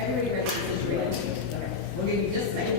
Everybody ready to read? Okay. We'll give you just a second.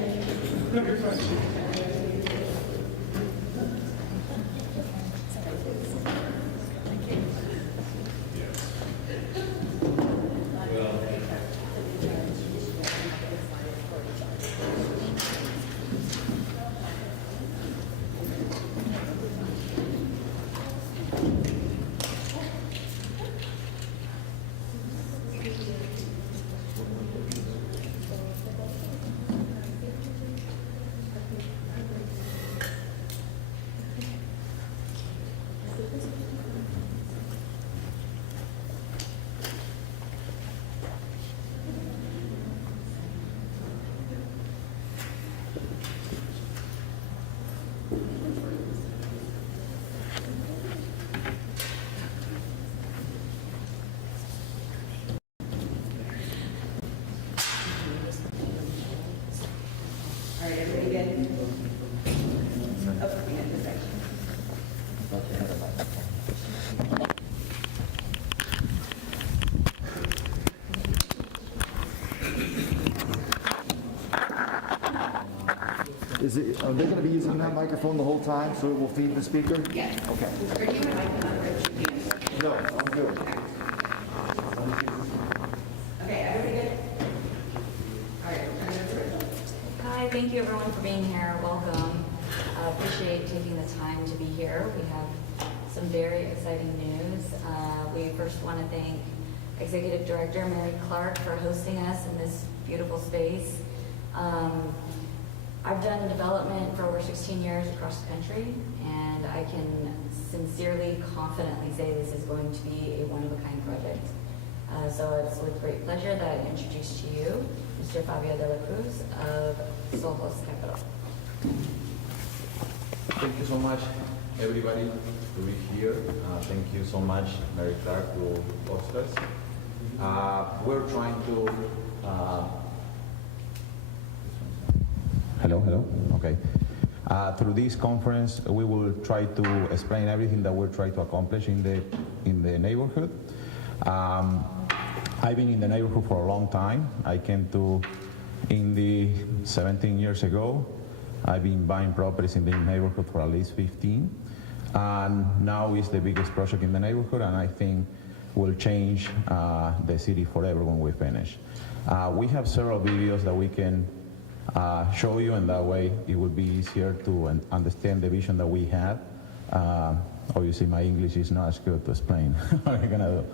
Are they going to be using that microphone the whole time so it will feed the speaker? Yes. Okay. Are you and No, I'm good. Okay, everybody good? All right, we'll turn it over to Rachel. Hi, thank you everyone for being here. Welcome. Appreciate taking the time to be here. We have some very exciting news. We first want to thank Executive Director Mary Clark for hosting us in this beautiful space. I've done development for over 16 years across the country, and I can sincerely, confidently say this is going to be a one-of-a-kind project. So it's with great pleasure that I introduce to you Mr. Fabio de la Cruz of Sojos Capital. Thank you so much, everybody, to be here. Thank you so much, Mary Clark, to host us. We're trying to... Hello? Okay. Through this conference, we will try to explain everything that we're trying to accomplish in the neighborhood. I've been in the neighborhood for a long time. I came to Indy 17 years ago. I've been buying properties in the neighborhood for at least 15. And now it's the biggest project in the neighborhood, and I think will change the city forever when we finish. We have several videos that we can show you, and that way it will be easier to understand the vision that we have. Obviously, my English is not as good to explain what we're gonna do.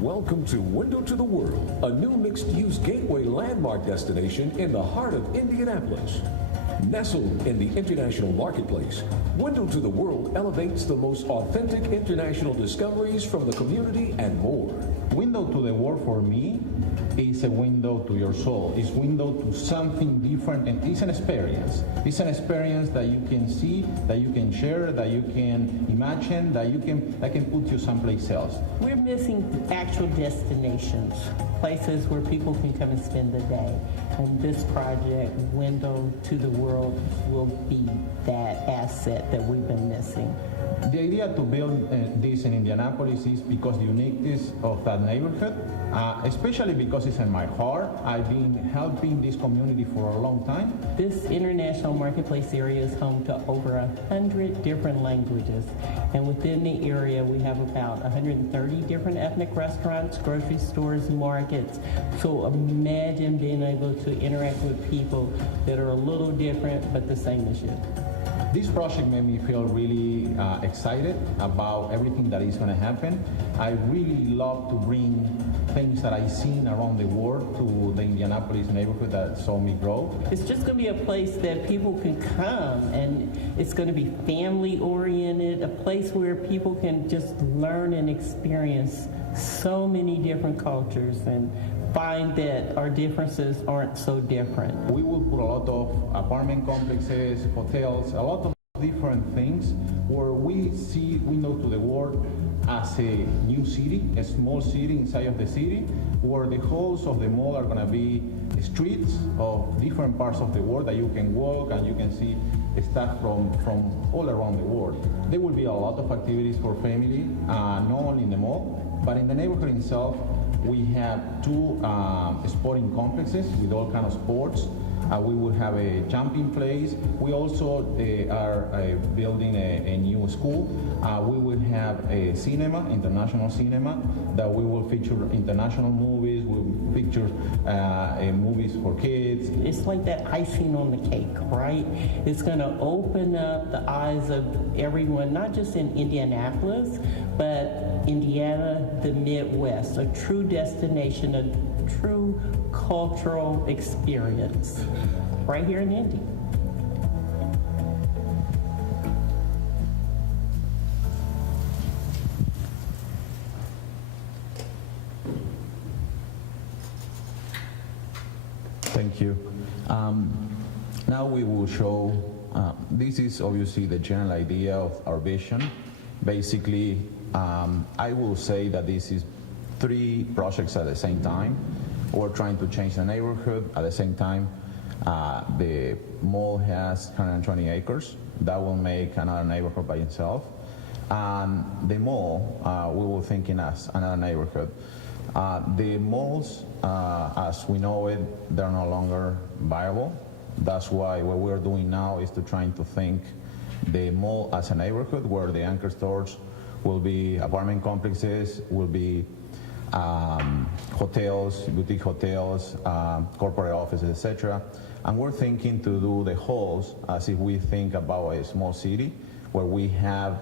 Welcome to Window to the World, a new mixed-use gateway landmark destination in the heart of Indianapolis. Nestled in the international marketplace, Window to the World elevates the most authentic international discoveries from the community and more. Window to the world for me is a window to your soul. It's window to something different, and it's an experience. It's an experience that you can see, that you can share, that you can imagine, that can put you someplace else. We're missing actual destinations, places where people can come and spend the day. And this project, Window to the World, will be that asset that we've been missing. The idea to build this in Indianapolis is because the uniqueness of that neighborhood, especially because it's in my heart. I've been helping this community for a long time. This international marketplace area is home to over 100 different languages. And within the area, we have about 130 different ethnic restaurants, grocery stores, markets. So imagine being able to interact with people that are a little different, but the same as you. This project made me feel really excited about everything that is going to happen. I really love to bring things that I've seen around the world to the Indianapolis neighborhood that saw me grow. It's just going to be a place that people can come, and it's going to be family oriented, a place where people can just learn and experience so many different cultures and find that our differences aren't so different. We will put a lot of apartment complexes, hotels, a lot of different things where we see Window to the World as a new city, a small city inside of the city, where the halls of the mall are going to be streets of different parts of the world that you can walk and you can see stuff from all around the world. There will be a lot of activities for family, not only in the mall, but in the neighborhood itself. We have two sporting complexes with all kinds of sports. We will have a jumping place. We also are building a new school. We will have a cinema, international cinema, that we will feature international movies. We'll feature movies for kids. It's like that icing on the cake, right? It's going to open up the eyes of everyone, not just in Indianapolis, but Indiana, the Midwest, a true destination, a true cultural experience right here in Indy. Thank you. Now we will show, this is obviously the general idea of our vision. Basically, I will say that this is 3 projects at the same time. We're trying to change the neighborhood. At the same time, the mall has 120 acres. That will make another neighborhood by itself. And the mall, we were thinking as another neighborhood. The malls, as we know it, they're no longer viable. That's why what we're doing now is to trying to think the mall as a neighborhood where the anchor stores will be apartment complexes, will be hotels, boutique hotels, corporate offices, etc. And we're thinking to do the halls as if we think about a small city where we have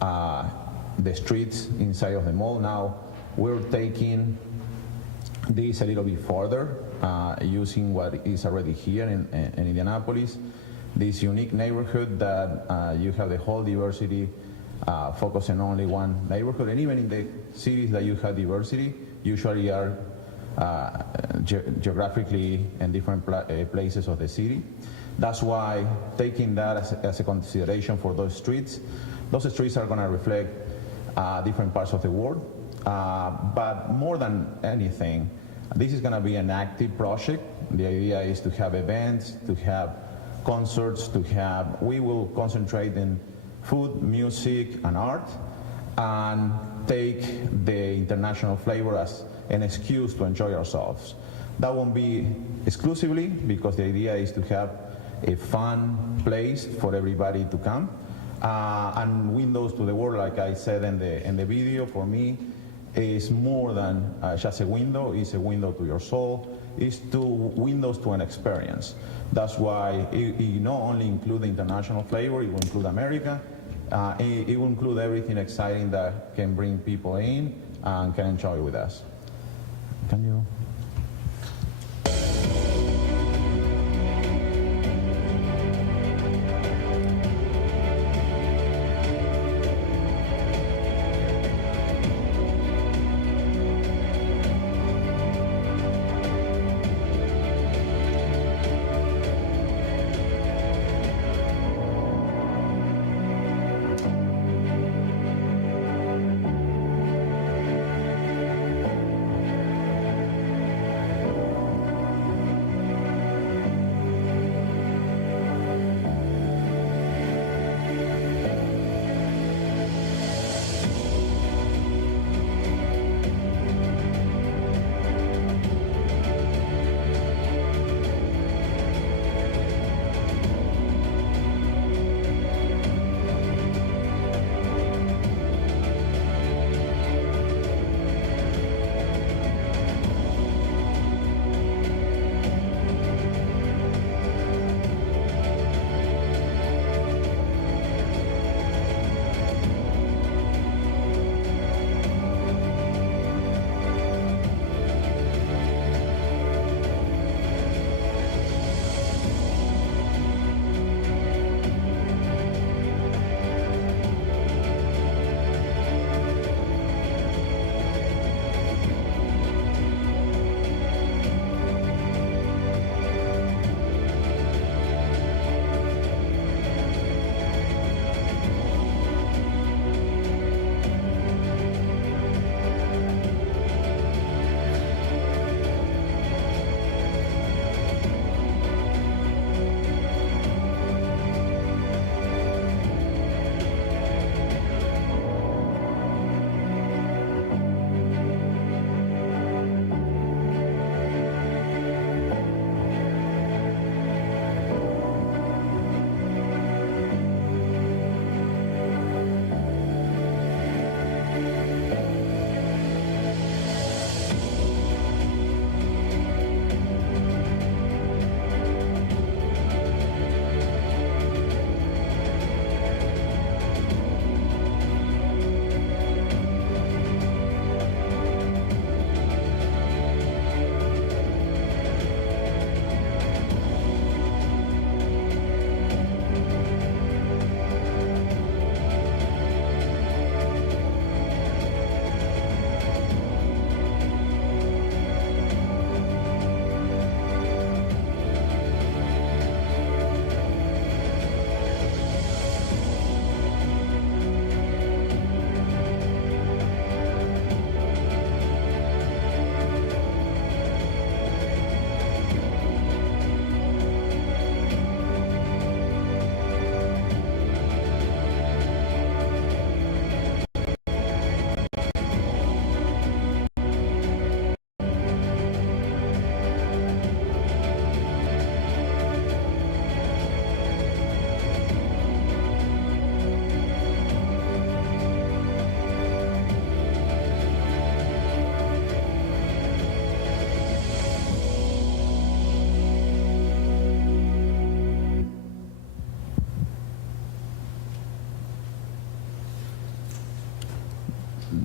the streets inside of the mall. Now we're taking this a little bit further, using what is already here in Indianapolis, this unique neighborhood that you have the whole diversity focusing on only one neighborhood. And even in the cities that you have diversity, usually are geographically in different places of the city. That's why taking that as a consideration for those streets are going to reflect different parts of the world. But more than anything, this is going to be an active project. The idea is to have events, to have concerts, we will concentrate in food, music, and art, and take the international flavor as an excuse to enjoy ourselves. That won't be exclusively, because the idea is to have a fun place for everybody to come. And Windows to the World, like I said in the video, for me, is more than just a window. It's a window to your soul. It's windows to an experience. That's why it not only include the international flavor, it will include America. It will include everything exciting that can bring people in and can enjoy with us. Can you?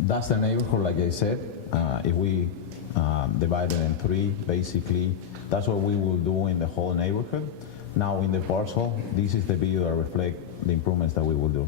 That's the neighborhood, like I said. If we divide it in three, basically, that's what we will do in the whole neighborhood. Now in the parcel, this is the view that reflects the improvements that we will do.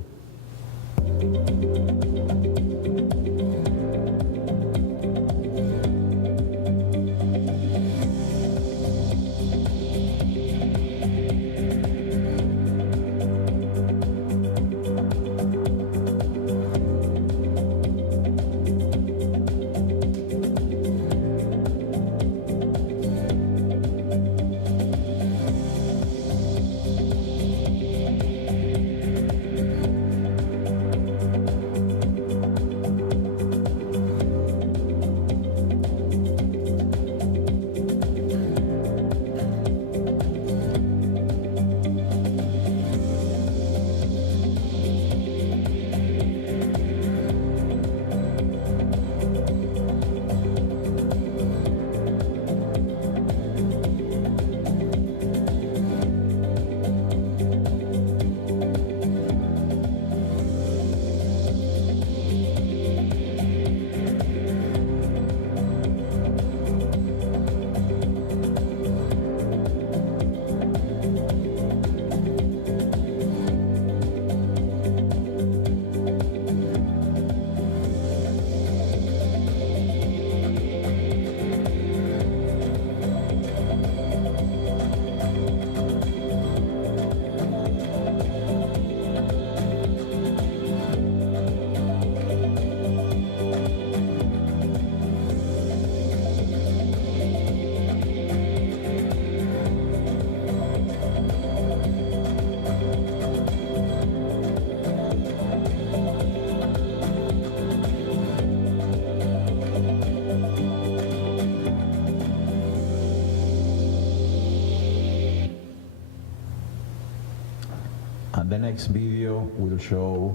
next video will show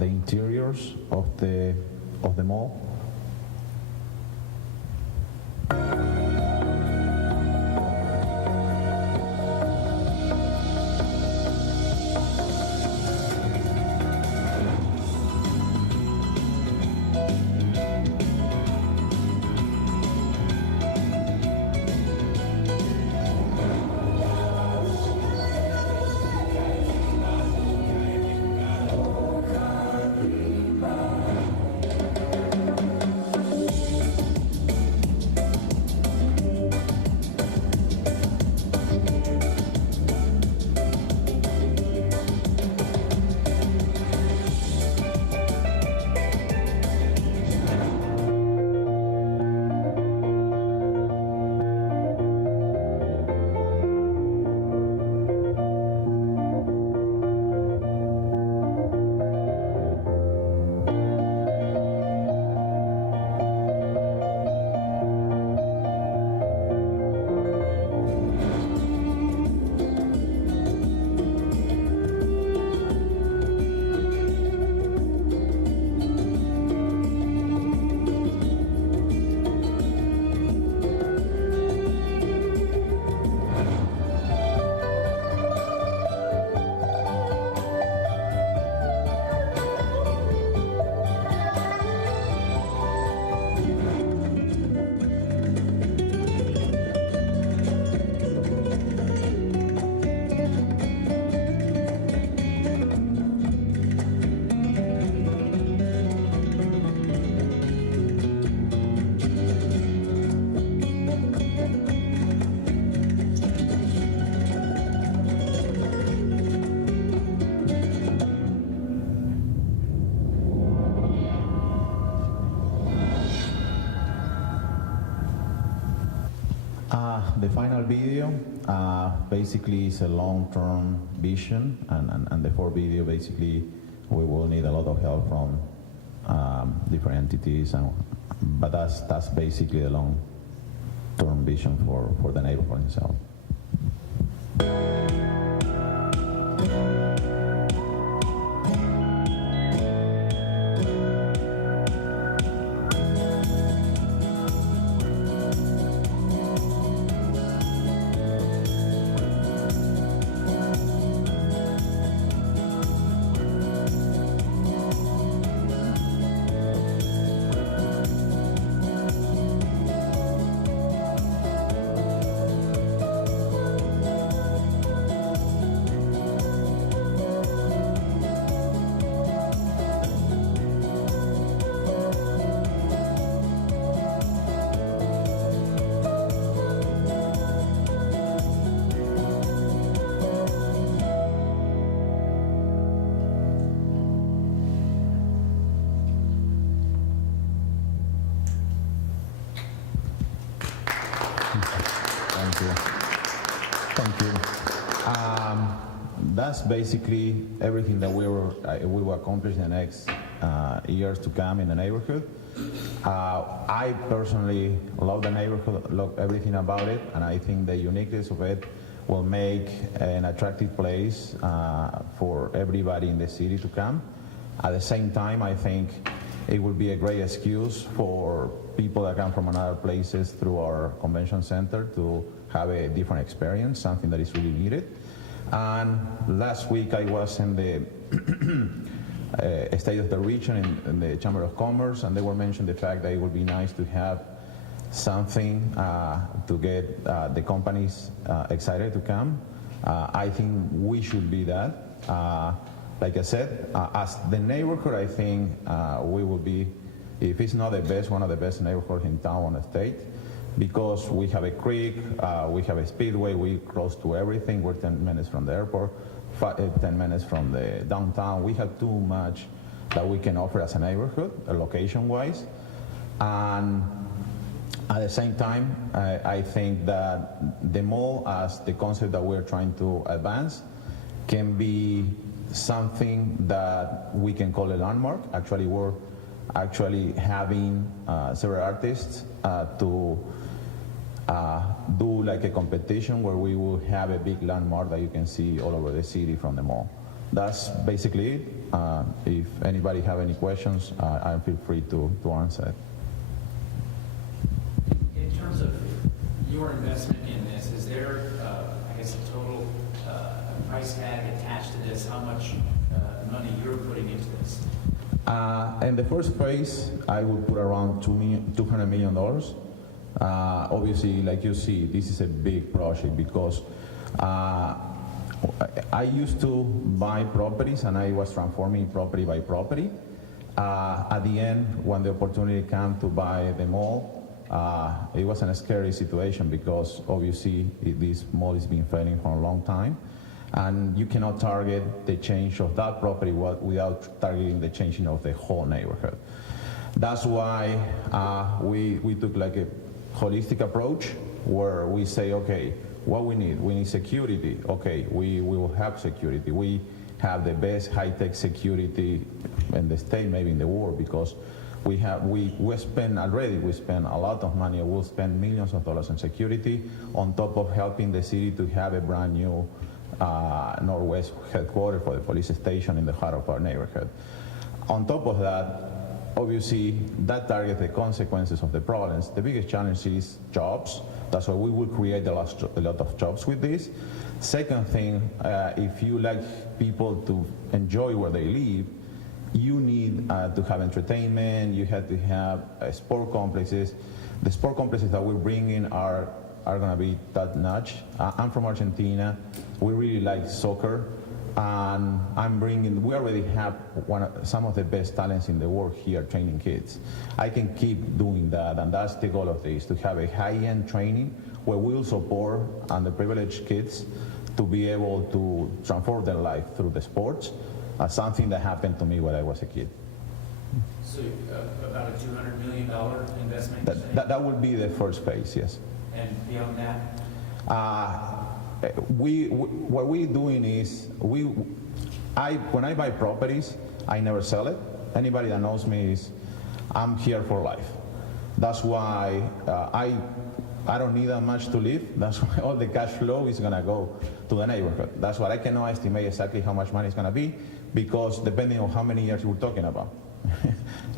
the interiors of the mall. The final video basically is a long-term vision, and the fourth video basically we will need a lot of help from different entities, but that's basically the long-term vision for the neighborhood itself. Thank you. That's basically everything that we will accomplish in the next years to come in the neighborhood. I personally love the neighborhood, love everything about it, and I think the uniqueness of it will make an attractive place for everybody in the city to come. At the same time, I think it will be a great excuse for people that come from other places through our convention center to have a different experience, something that is really needed. And last week I was in the State of the Region in the Chamber of Commerce, and they were mentioning the fact that it would be nice to have something to get the companies excited to come. I think we should be that. Like I said, as the neighborhood, I think we will be, if it's not the best, one of the best neighborhoods in town on the state, because we have a creek, we have a speedway, we're close to everything. We're 10 minutes from the airport, 10 minutes from the downtown. We have too much that we can offer as a neighborhood, location-wise. And at the same time, I think that the mall, as the concept that we're trying to advance, can be something that we can call a landmark. Actually, we're having several artists to do like a competition where we will have a big landmark that you can see all over the city from the mall. that's basically it. If anybody have any questions, I feel free to answer it. In terms of your investment in this, is there, I guess, a total price tag attached to this? How much money you're putting into this? In the first phase, I would put around $200 million. Obviously, like you see, this is a big project because I used to buy properties and I was transforming property by property. At the end, when the opportunity came to buy the mall, it was a scary situation because obviously this mall has been failing for a long time. And you cannot target the change of that property without targeting the changing of the whole neighborhood. That's why we took like a holistic approach where we say, okay, what we need security. Okay, we will have security. We have the best high-tech security in the state, maybe in the world, because we spend a lot of money. We'll spend millions of dollars on security on top of helping the city to have a brand new Northwest headquarters for the police station in the heart of our neighborhood. On top of that, obviously, that targets the consequences of the problems. The biggest challenge is jobs. That's why we will create a lot of jobs with this. Second thing, if you like people to enjoy where they live, you need to have entertainment. You have to have sport complexes. The sport complexes that we're bringing are going to be top-notch. I'm from Argentina. We really like soccer. And we already have some of the best talents in the world here training kids. I can keep doing that, and that's the goal of this, to have a high-end training where we'll support underprivileged kids to be able to transform their life through the sports, something that happened to me when I was a kid. So about a $200 million investment? That would be the first phase, yes. And beyond that? What we're doing is, when I buy properties, I never sell it. Anybody that knows me is, I'm here for life. That's why I don't need that much to live. That's why all the cash flow is going to go to the neighborhood. That's why I cannot estimate exactly how much money it's going to be, because depending on how many years we're talking about.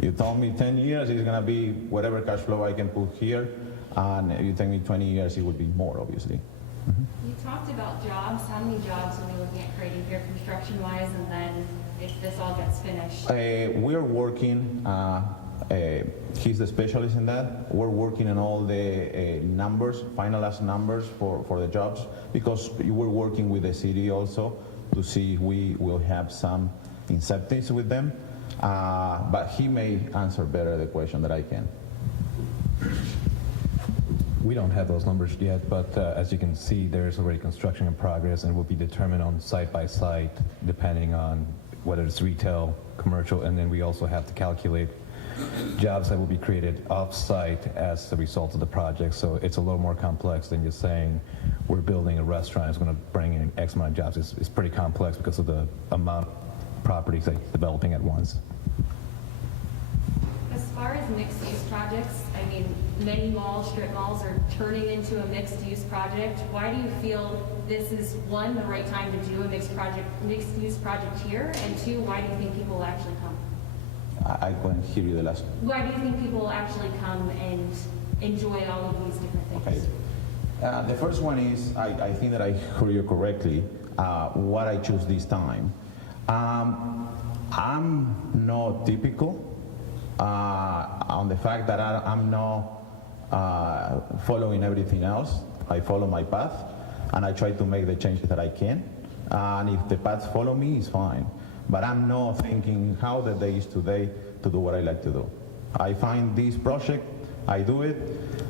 You told me 10 years, it's going to be whatever cash flow I can put here, and you tell me 20 years, it would be more, obviously. You talked about jobs. How many jobs are we looking at creating here construction-wise, and then if this all gets finished? We're working, he's the specialist in that. We're working on all the numbers, finalized numbers for the jobs, because we're working with the city also to see if we will have some incentives with them. But he may answer better the question that I can. We don't have those numbers yet, but as you can see, there's already construction in progress, and will be determined on site by site, depending on whether it's retail, commercial, and then we also have to calculate jobs that will be created off-site as a result of the project. So it's a little more complex than just saying we're building a restaurant, it's going to bring in X amount of jobs. It's pretty complex because of the amount of properties that you're developing at once. As far as mixed-use projects, I mean, many malls, strip malls, are turning into a mixed-use project. Why do you feel this is, one, the right time to do a mixed-use project here, and two, why do you think people will actually come? I couldn't hear you the last. Why do you think people will actually come and enjoy all of these different things? Okay. The first one is, I think that I heard you correctly, what I choose this time. I'm not typical on the fact that I'm not following everything else. I follow my path, and I try to make the changes that I can. And if the paths follow me, it's fine. But I'm not thinking how the day is today to do what I like to do. I find this project, I do it.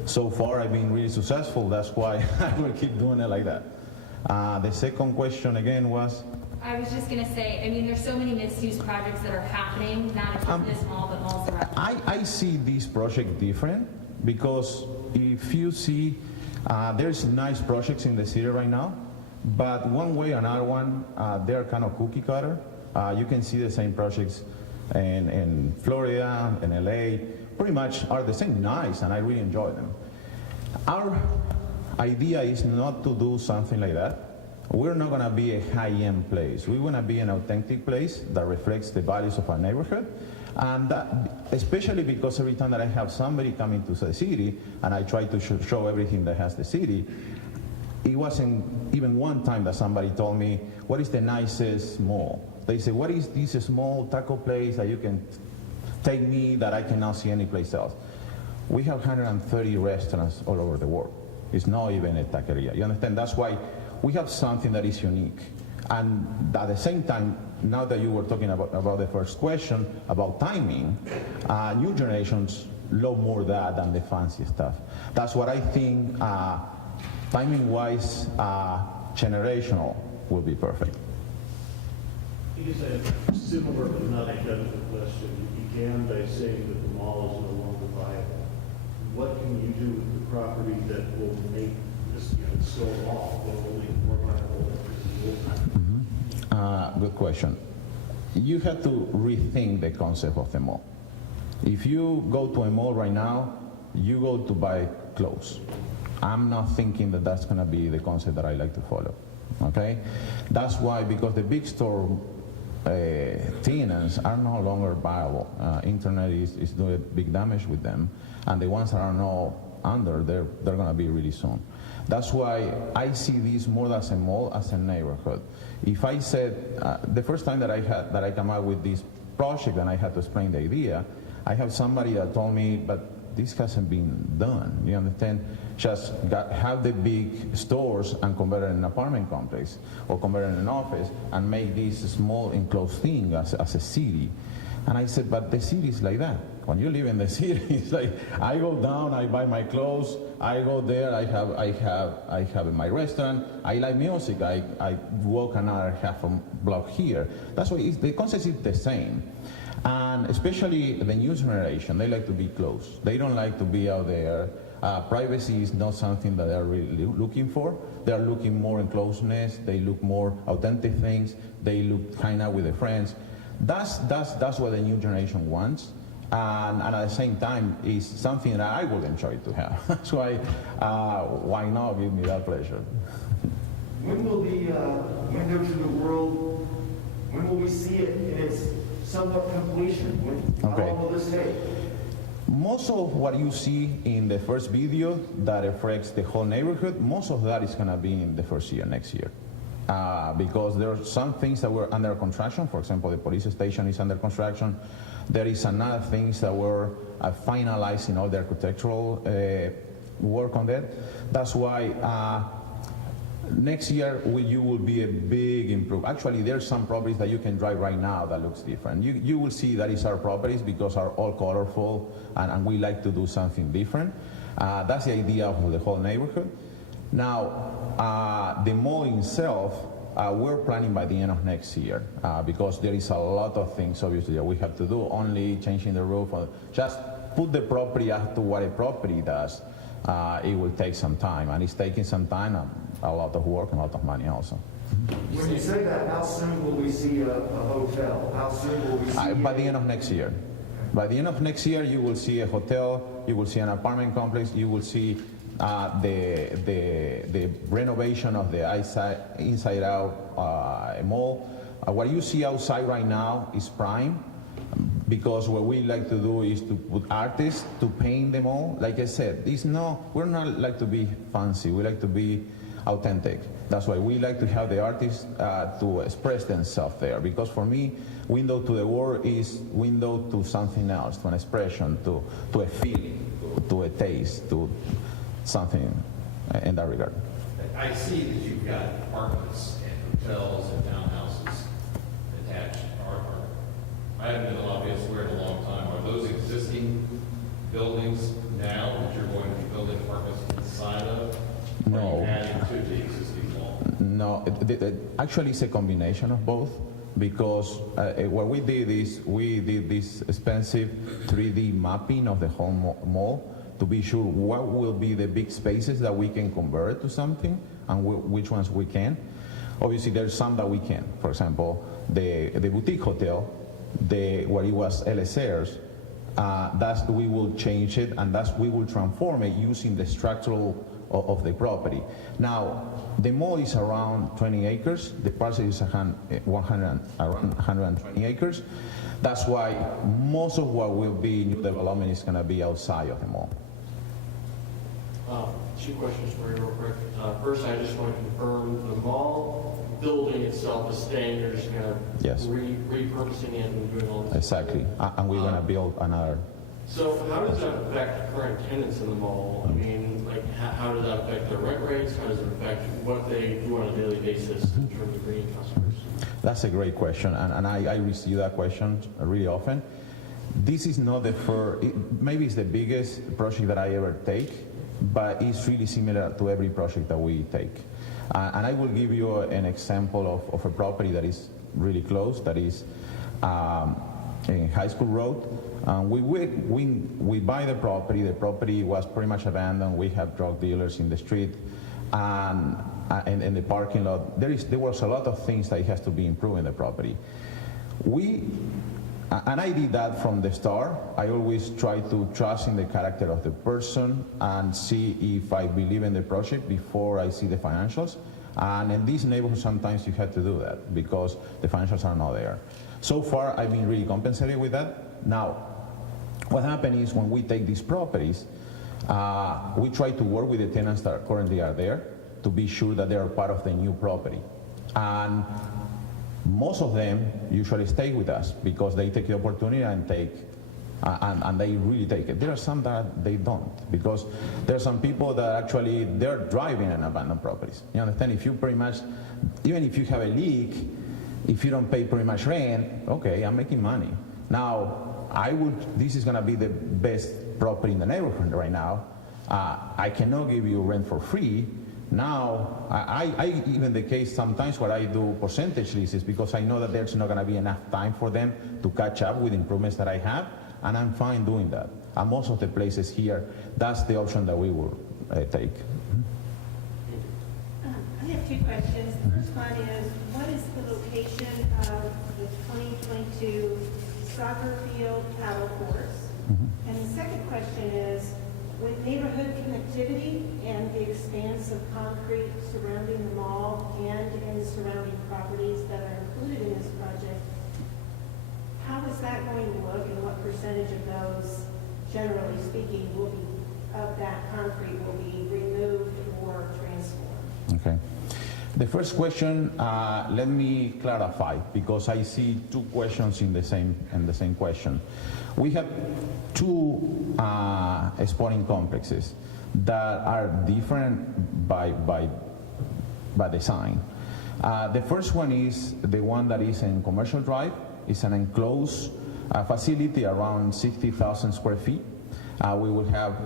So far, I've been really successful. That's why I will keep doing it like that. The second question again was? I was just going to say, I mean, there's so many mixed-use projects that are happening, not just this mall, but malls around. I see this project different, because if you see, there's nice projects in the city right now, but one way or another one, they're kind of cookie cutter. You can see the same projects in Florida, in LA, pretty much are the same, nice, and I really enjoy them. Our idea is not to do something like that. we're not going to be a high-end place. We want to be an authentic place that reflects the values of our neighborhood. And that, especially because every time that I have somebody coming to the city and I try to show everything that has the city, it wasn't even one time that somebody told me, what is the nicest mall? They say, what is this small taco place that you can take me that I cannot see any place else? We have 130 restaurants all over the world. It's not even a taqueria. You understand? That's why we have something that is unique. And at the same time, now that you were talking about the first question, about timing, new generations love more that than the fancy stuff. That's what I think, timing-wise, generational will be perfect. You just had a similar but not identical question. You began by saying that the mall is no longer viable. What can you do with the property that will make this still mall, what will make it more viable than the old time? Good question. You have to rethink the concept of the mall. If you go to a mall right now, you go to buy clothes. I'm not thinking that that's going to be the concept that I like to follow. Okay? That's why, because the big store tenants are no longer viable. Internet is doing big damage with them, and the ones that are not under, they're going to be really soon. That's why I see this more as a mall, as a neighborhood. If I said, the first time that I come out with this project and I had to explain the idea, I have somebody that told me, but this hasn't been done. You understand? Just have the big stores and convert it in an apartment complex or convert it in an office and make this small enclosed thing as a city. And I said, but the city is like that. When you live in the city, it's like I go down, I buy my clothes, I go there, I have my restaurant, I like music, I walk another half a block here. That's why the concept is the same. And especially the new generation, they like to be close. They don't like to be out there. Privacy is not something that they're really looking for. They're looking more in closeness. They look more authentic things. They look hang out with their friends. That's what the new generation wants. And at the same time, is something that I would enjoy to have. That's why not give me that pleasure? When will the window to the world, when will we see it in its somewhat completion? How long will this take? Most of what you see in the first video that reflects the whole neighborhood, most of that is going to be in the first year, next year. Because there are some things that were under construction. For example, the police station is under construction. There is another things that were finalizing all the architectural work on that. That's why next year you will be a big improvement. Actually, there's some properties that you can drive right now that looks different. You will see that is our properties because are all colorful and we like to do something different. That's the idea of the whole neighborhood. Now, the mall itself, we're planning by the end of next year because there is a lot of things obviously that we have to do. Only changing the roof, or just put the property up to what a property does. It will take some time, and it's taking some time, a lot of work and a lot of money also. When you say that, how soon will we see a hotel? How soon will we see by the end of next year. By the end of next year, you will see a hotel, you will see an apartment complex, you will see the renovation of the inside out mall. What you see outside right now is prime, because what we like to do is to put artists to paint them all. Like I said, we're not like to be fancy, we like to be authentic. That's why we like to have the artists to express themselves there, because for me, window to the world is window to something else, to an expression, to a feeling, to a taste, to something in that regard. I see that you've got apartments and hotels and townhouses attached. I haven't been to Lafayette Square in a long time. Are those existing buildings now that you're going to be building apartments inside of? No. Or are you adding to the existing mall? No, actually it's a combination of both, because what we did is we did this expensive 3D mapping of the whole mall to be sure what will be the big spaces that we can convert to something and which ones we can. Obviously there's some that we can. For example, the boutique hotel, where it was LSRs, we will change it, and we will transform it using the structural of the property. Now, the mall is around 20 acres. The parcel is around 120 acres. That's why most of what will be new development is going to be outside of the mall. Two questions for you real quick. First, I just want to confirm the mall building itself is staying, you're just kind of Yes. repurposing it and doing all this. Exactly. And we're going to build another. So how does that affect current tenants in the mall? I mean, like, how does that affect their rent rates? How does it affect what they do on a daily basis in terms of bringing customers? That's a great question, and I receive that question really often. This is not the first, maybe it's the biggest project that I ever take, but it's really similar to every project that we take. And I will give you an example of a property that is really close, that is in High School Road. We buy the property was pretty much abandoned, we have drug dealers in the street, and in the parking lot. There was a lot of things that has to be improved in the property. And I did that from the start. I always try to trust in the character of the person and see if I believe in the project before I see the financials. And in this neighborhood, sometimes you have to do that because the financials are not there. So far, I've been really compensated with that. Now, what happened is when we take these properties, we try to work with the tenants that currently are there to be sure that they are part of the new property. And most of them usually stay with us because they take the opportunity and take, and they really take it. There are some that they don't, because there are some people that actually, they're driving in abandoned properties. You understand? If you pretty much, even if you have a leak, if you don't pay pretty much rent, okay, I'm making money. Now, this is gonna be the best property in the neighborhood right now. I cannot give you rent for free. Now, I even the case sometimes where I do percentage leases because I know that there's not going to be enough time for them to catch up with improvements that I have, and I'm fine doing that. And most of the places here, that's the option that we will take. I have two questions. The first one is, what is the location of the 2022 soccer field paddle courts? And the second question is, with neighborhood connectivity and the expanse of concrete surrounding the mall and in the surrounding properties that are included in this project, how is that going to look, and what percentage of those, generally speaking, of that concrete will be removed or transformed? Okay. The first question, let me clarify, because I see two questions in the same question. We have two sporting complexes that are different by design. The first one is the one that is in Commercial Drive. It's an enclosed facility around 60,000 square feet. We will have,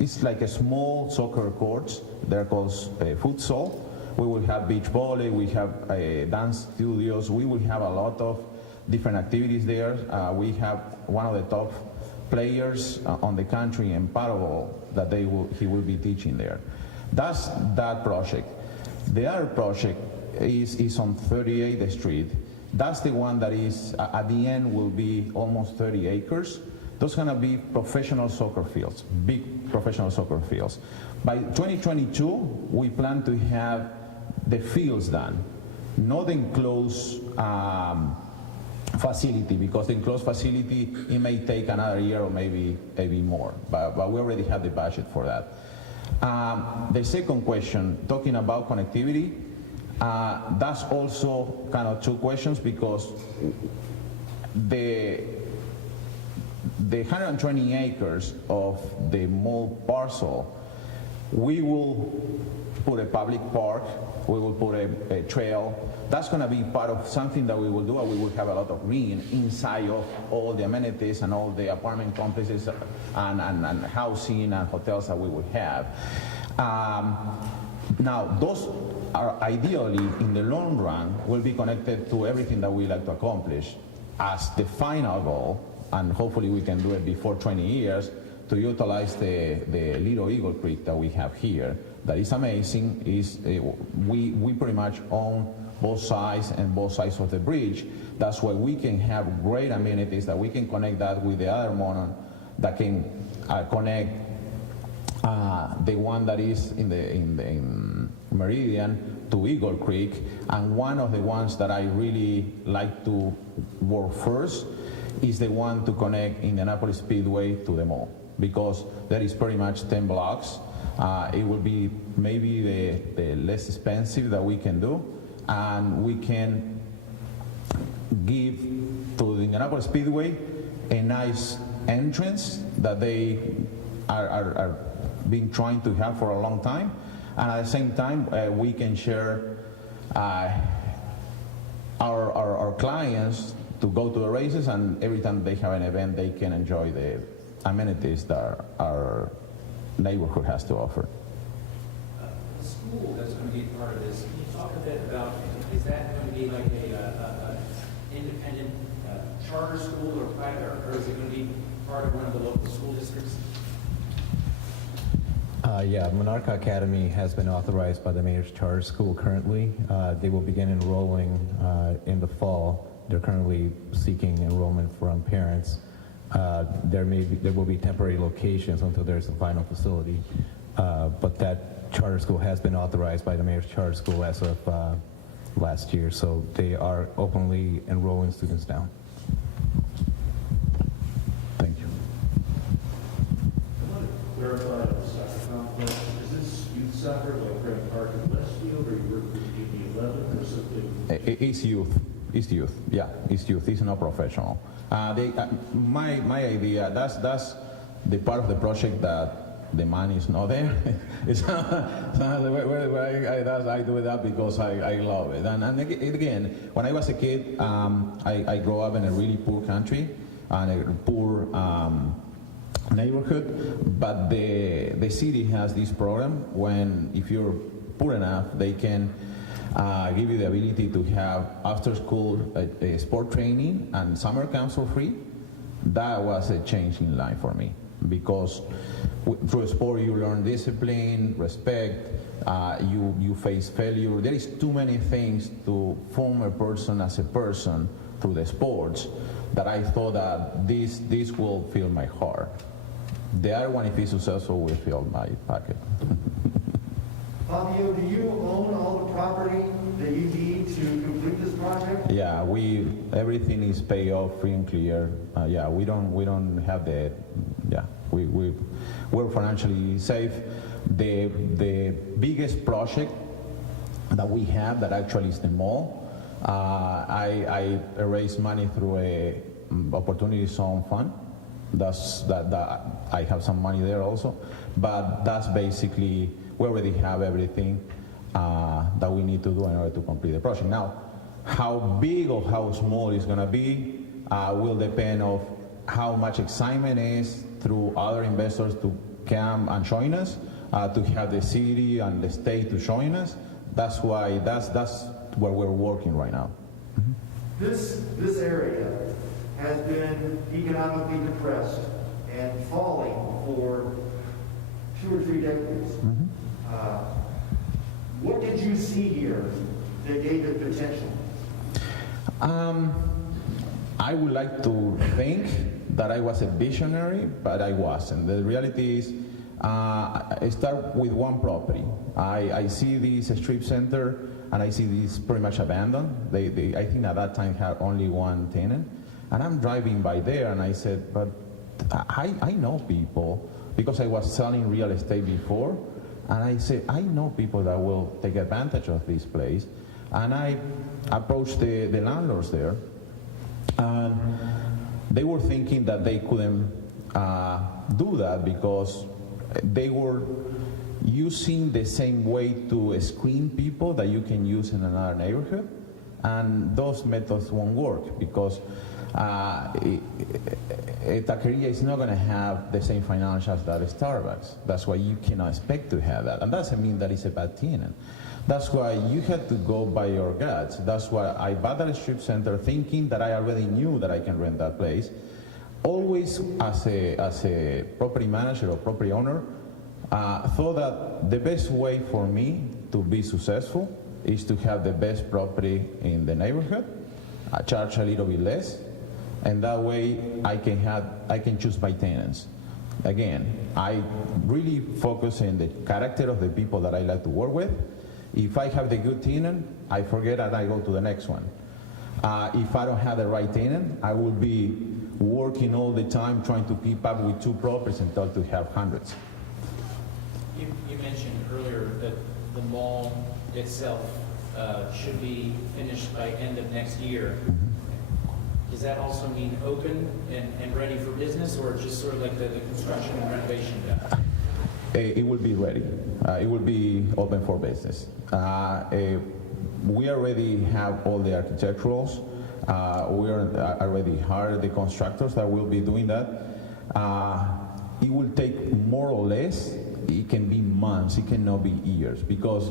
it's like a small soccer courts. They're called futsal. We will have beach volley, we have dance studios, we will have a lot of different activities there. We have one of the top players on the country in paddleball that he will be teaching there. That's that project. The other project is on 38th Street. That's the one that is, at the end, will be almost 30 acres. Those are going to be professional soccer fields, big professional soccer fields. By 2022, we plan to have the fields done, not the enclosed facility, because the enclosed facility, it may take another year or maybe more, but we already have the budget for that. The second question, talking about connectivity, that's also kind of two questions, because the 120 acres of the mall parcel, we will put a public park, we will put a trail. That's going to be part of something that we will do, and we will have a lot of green inside of all the amenities and all the apartment complexes and housing and hotels that we will have. Now, those are ideally, in the long run, will be connected to everything that we like to accomplish as the final goal, and hopefully we can do it before 20 years, to utilize the Little Eagle Creek that we have here. That is amazing. We pretty much own both sides and both sides of the bridge. That's why we can have great amenities, that we can connect that with the other monon that can connect the one that is in Meridian to Eagle Creek, and one of the ones that I really like to work first is the one to connect Indianapolis Speedway to the mall, because that is pretty much 10 blocks. It will be maybe the less expensive that we can do, and we can give to the Indianapolis Speedway a nice entrance that they are been trying to have for a long time, and at the same time we can share our clients to go to the races, and every time they have an event they can enjoy the amenities that our neighborhood has to offer. The school that's going to be part of this, can you talk a bit about, is that going to be like a independent charter school or private, or is it going to be part of one of the local school districts? Yeah, Monarcha Academy has been authorized by the Mayor's Charter School currently. They will begin enrolling in the fall. They're currently seeking enrollment from parents. There will be temporary locations until there's a final facility, but that charter school has been authorized by the Mayor's Charter School as of last year, so they are openly enrolling students now. Thank you. I want to clarify on the soccer complex. Is this youth soccer like Grant Park and Westfield, or you work with Indy 11 or something? It's youth. It's youth. Yeah, it's youth. It's not professional. My idea, that's the part of the project that the money is not there. It's I do that because I love it. And again, when I was a kid, I grew up in a really poor country and a poor neighborhood. But the city has this program when, if you're poor enough, they can give you the ability to have after school sport training and summer camps for free. That was a change in life for me, because through sport you learn discipline, respect, you face failure. There is too many things to form a person as a person through the sports that I thought that this will fill my heart. The other one, if it's successful, will fill my pocket. Fabio, do you own all the property that you need to complete this project? Yeah, everything is paid off free and clear. Yeah, we don't have the, yeah, we're financially safe. The biggest project that we have that actually is the mall. I raised money through a opportunity zone fund. That I have some money there also, but that's basically, we already have everything that we need to do in order to complete the project. Now, how big or how small it's going to be will depend on how much excitement is through other investors to come and join us, to have the city and the state to join us. That's where we're working right now. This area has been economically depressed and falling for 2 or 3 decades. What did you see here that gave it potential? I would like to think that I was a visionary, but I wasn't. The reality is, I start with one property. I see this strip center, and I see this pretty much abandoned. They I think at that time had only one tenant, and I'm driving by there, and I said, but I know people, because I was selling real estate before, and I said, I know people that will take advantage of this place. And I approached the landlords there, and they were thinking that they couldn't do that because they were using the same way to screen people that you can use in another neighborhood, and those methods won't work because a taqueria is not going to have the same financials that a Starbucks. That's why you cannot expect to have that, and doesn't mean that it's a bad tenant. That's why you had to go by your guts. That's why I bought that strip center thinking that I already knew that I can rent that place. Always as a property manager or property owner, thought that the best way for me to be successful is to have the best property in the neighborhood, charge a little bit less, and that way I can choose my tenants. Again, I really focus on the character of the people that I like to work with. If I have the good tenant, I forget and I go to the next one. If I don't have the right tenant, I will be working all the time trying to keep up with 2 properties until to have hundreds. You mentioned earlier that the mall itself should be finished by end of next year. Does that also mean open and ready for business, or just sort of like the construction and renovation done? It will be ready. It will be open for business. We already have all the architecturals. We already hired the constructors that will be doing that. It will take more or less. It can be months. It cannot be years, because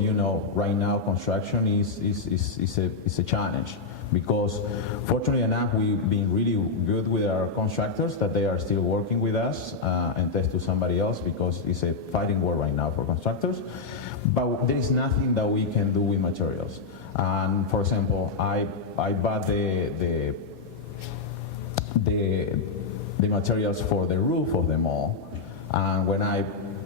right now construction is a challenge. Because fortunately enough, we've been really good with our contractors that they are still working with us and test to somebody else, because it's a fighting war right now for constructors. But there is nothing that we can do with materials. And for example, I bought the materials for the roof of the mall, and when I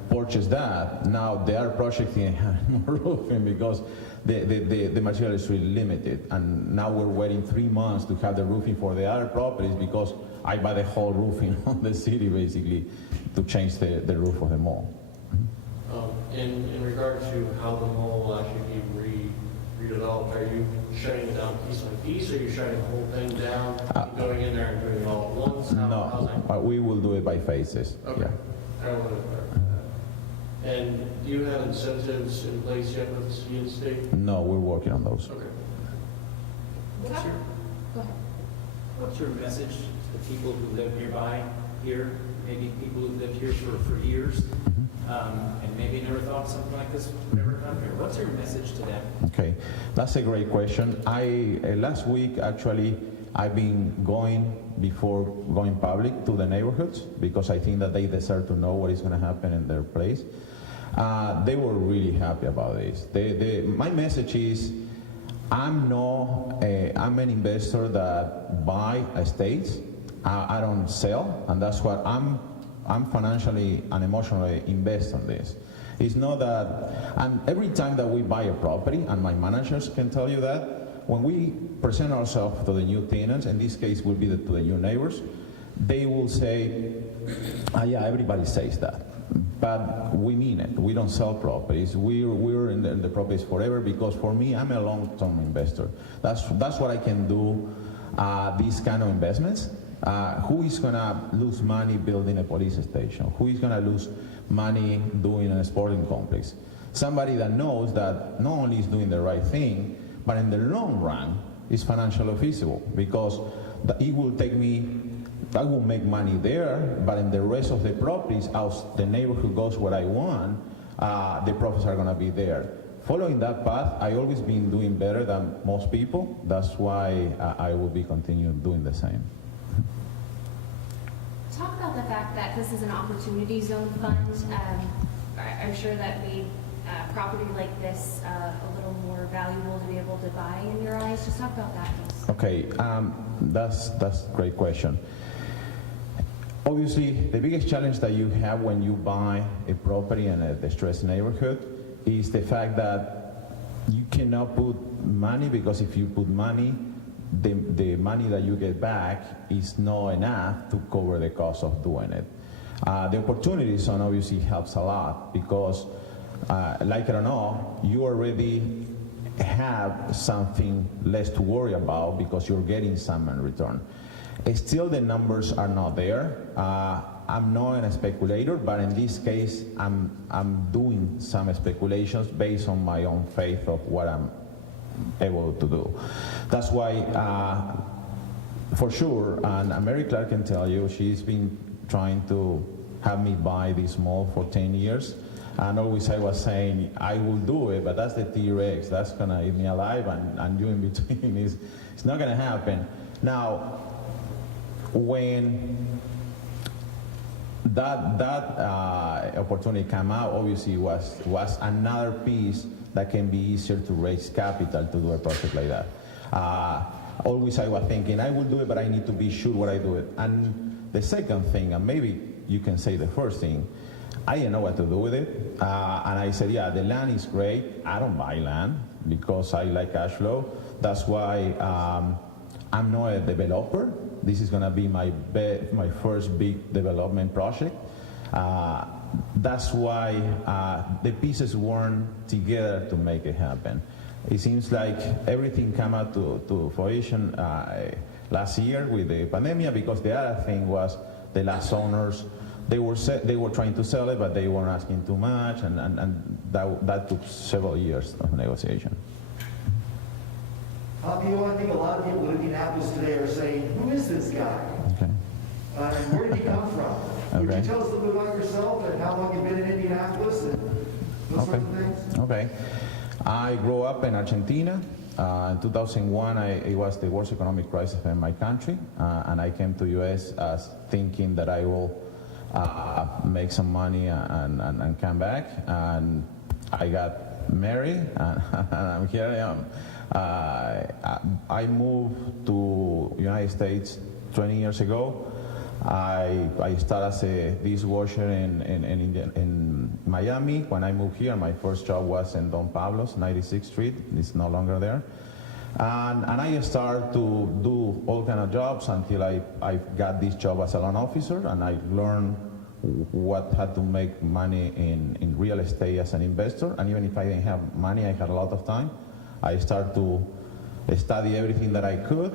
purchased that, now they are projecting more roofing because the material is really limited, and now we're waiting 3 months to have the roofing for the other properties, because I buy the whole roofing on the city basically to change the roof of the mall. In regard to how the mall will actually be redeveloped, are you shutting it down piece by piece, or are you shutting the whole thing down, going in there and doing it all at once? No, we will do it by phases. Okay. Yeah. I want to clarify that. And do you have incentives in place yet with the city and state? No, we're working on those. Okay. Go ahead. What's your message to the people who live nearby here, maybe people who've lived here for years, and maybe never thought something like this would ever come here? What's your message to them? Okay, that's a great question. Last week actually I've been before going public to the neighborhoods, because I think that they deserve to know what is going to happen in their place. They were really happy about this. My message is, I'm an investor that buy estates. I don't sell, and that's what I'm financially and emotionally invest on this. It's not that, and every time that we buy a property, and my managers can tell you that, when we present ourselves to the new tenants, in this case will be to the new neighbors, they will say, yeah, everybody says that. But we mean it. We don't sell properties. We're in the properties forever, because for me, I'm a long-term investor. That's what I can do, these kind of investments. Who is going to lose money building a police station? Who is going to lose money doing a sporting complex? Somebody that knows that not only is doing the right thing, but in the long run is financially feasible, because it will take me, I will make money there, but in the rest of the properties, as the neighborhood goes where I want, the profits are going to be there. Following that path, I always been doing better than most people. That's why I will be continuing doing the same. Talk about the fact that this is an opportunity zone fund. I'm sure that made property like this a little more valuable to be able to buy in your eyes. Just talk about that, please. Okay, that's a great question. Obviously, the biggest challenge that you have when you buy a property in a distressed neighborhood is the fact that you cannot put money, because if you put money, the money that you get back is not enough to cover the cost of doing it. The opportunity zone obviously helps a lot, because like it or not, you already have something less to worry about, because you're getting some in return. Still, the numbers are not there. I'm not a speculator, but in this case, I'm doing some speculations based on my own faith of what I'm able to do. That's why, for sure, and Mary Clark can tell you, she's been trying to have me buy this mall for 10 years. And always I was saying, I will do it, but that's the T-Rex. That's going to eat me alive, and you in between. It's not going to happen. Now, when that opportunity came out, obviously was another piece that can be easier to raise capital to do a project like that. Always I was thinking, I will do it, but I need to be sure what I do it. And the second thing, and maybe you can say the first thing. I didn't know what to do with it, and I said, yeah, the land is great. I don't buy land because I like cash flow. That's why I'm not a developer. This is going to be my first big development project. That's why the pieces weren't together to make it happen. It seems like everything came out to fruition last year with the pandemic, because the other thing was the last owners, they were trying to sell it, but they weren't asking too much, and that took several years of negotiation. Fabio, I think a lot of people in Indianapolis today are saying, who is this guy? Okay. And where did he come from? Would you tell us a little bit about yourself and how long you've been in Indianapolis and those sorts of things? Okay. I grew up in Argentina. In 2001, it was the worst economic crisis in my country, and I came to U.S. Thinking that I will make some money and come back. And I got married, and here I am. I moved to United States 20 years ago. I started as a dishwasher in Miami. When I moved here, my first job was in Don Pablo's, 96th Street. It's no longer there. And I started to do all kind of jobs until I got this job as a loan officer, and I learned what had to make money in real estate as an investor. And even if I didn't have money, I had a lot of time. I started to study everything that I could.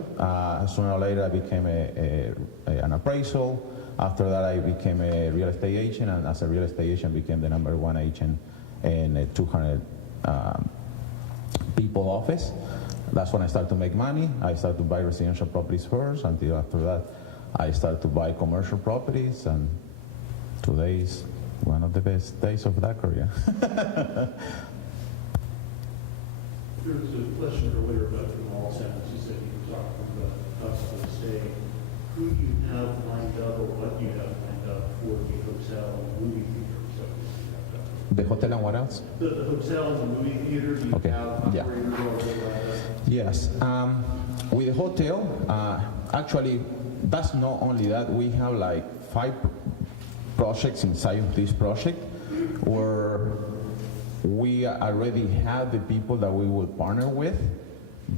Sooner or later, I became an appraisal. After that, I became a real estate agent, and as a real estate agent, became the #1 agent in a 200 people office. That's when I started to make money. I started to buy residential properties first, until after that, I started to buy commercial properties, and today is one of the best days of that career. There was a question earlier about the mall tenants. You said you were talking about us to stay. Who do you have lined up, or what do you have lined up for the hotel and movie theater? The hotel and what else? The hotel and the movie theater, do you have operators already lined up? Yes. With the hotel, actually, that's not only that. We have like 5 projects inside of this project where we already have the people that we will partner with,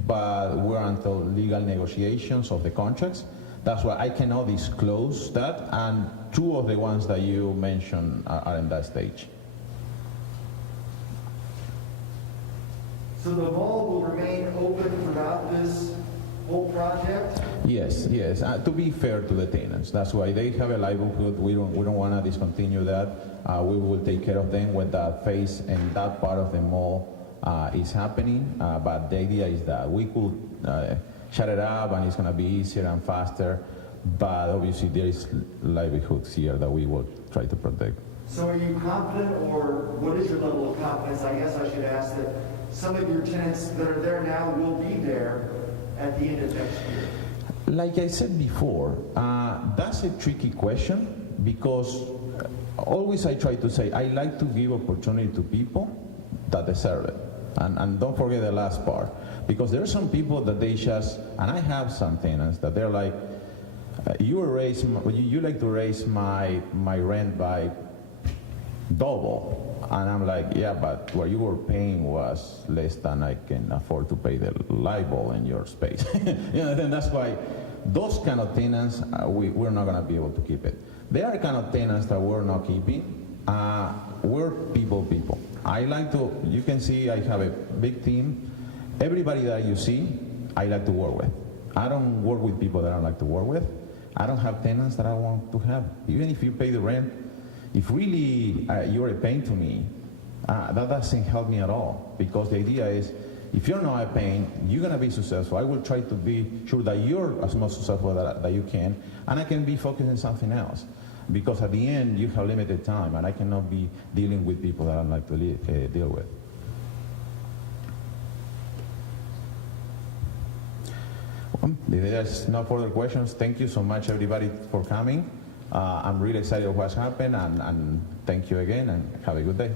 but we're until legal negotiations of the contracts. That's why I cannot disclose that, and 2 of the ones that you mentioned are in that stage. So the mall will remain open throughout this whole project? Yes, yes. To be fair to the tenants, that's why they have a livelihood. We don't want to discontinue that. We will take care of them when that phase and that part of the mall is happening. But the idea is that we could shut it up, and it's going to be easier and faster. But obviously, there is livelihoods here that we will try to protect. So are you confident, or what is your level of confidence? I guess I should ask that some of your tenants that are there now will be there at the end of next year. Like I said before, that's a tricky question, because always I try to say I like to give opportunity to people that deserve it. And don't forget the last part, because there are some people that they just, and I have some tenants that they're like, you like to raise my rent by double. And I'm like, yeah, but what you were paying was less than I can afford to pay the light bill in your space. Then that's why those kind of tenants, we're not going to be able to keep it. There are kind of tenants that we're not keeping. We're people. I like to, you can see I have a big team. Everybody that you see, I like to work with. I don't work with people that I don't like to work with. I don't have tenants that I want to have. Even if you pay the rent, if really you're a pain to me, that doesn't help me at all, because the idea is, if you're not a pain, you're going to be successful. I will try to be sure that you're as much successful that you can, and I can be focused on something else. Because at the end, you have limited time, and I cannot be dealing with people that I don't like to deal with. If there's no further questions, thank you so much, everybody, for coming. I'm really excited about what's happened, and thank you again, and have a good day.